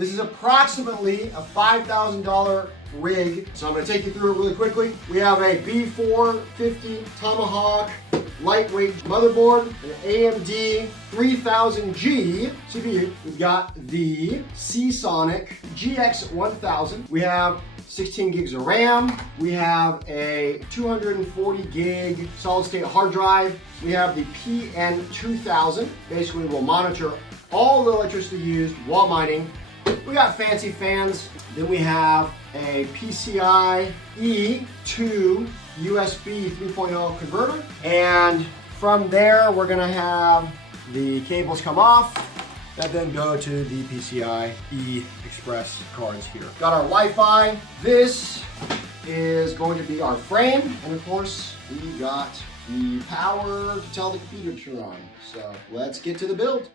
This is approximately a $5,000 rig. So I'm gonna take you through it really quickly. We have a B450 Tomahawk lightweight motherboard, an AMD 3000G CPU. We've got the Seasonic GX1000. We have 16 gigs of RAM. We have a 240 gig solid state hard drive. We have the PN2000. Basically, we'll monitor all the electricity used while mining. We got fancy fans. Then we have a PCIe to USB 3.0 converter. And from there, we're gonna have the cables come off that then go to the PCIe Express cards here. Got our Wi-Fi. This is going to be our frame. And of course, we got the power to tell the computer to turn on. So let's get to the build.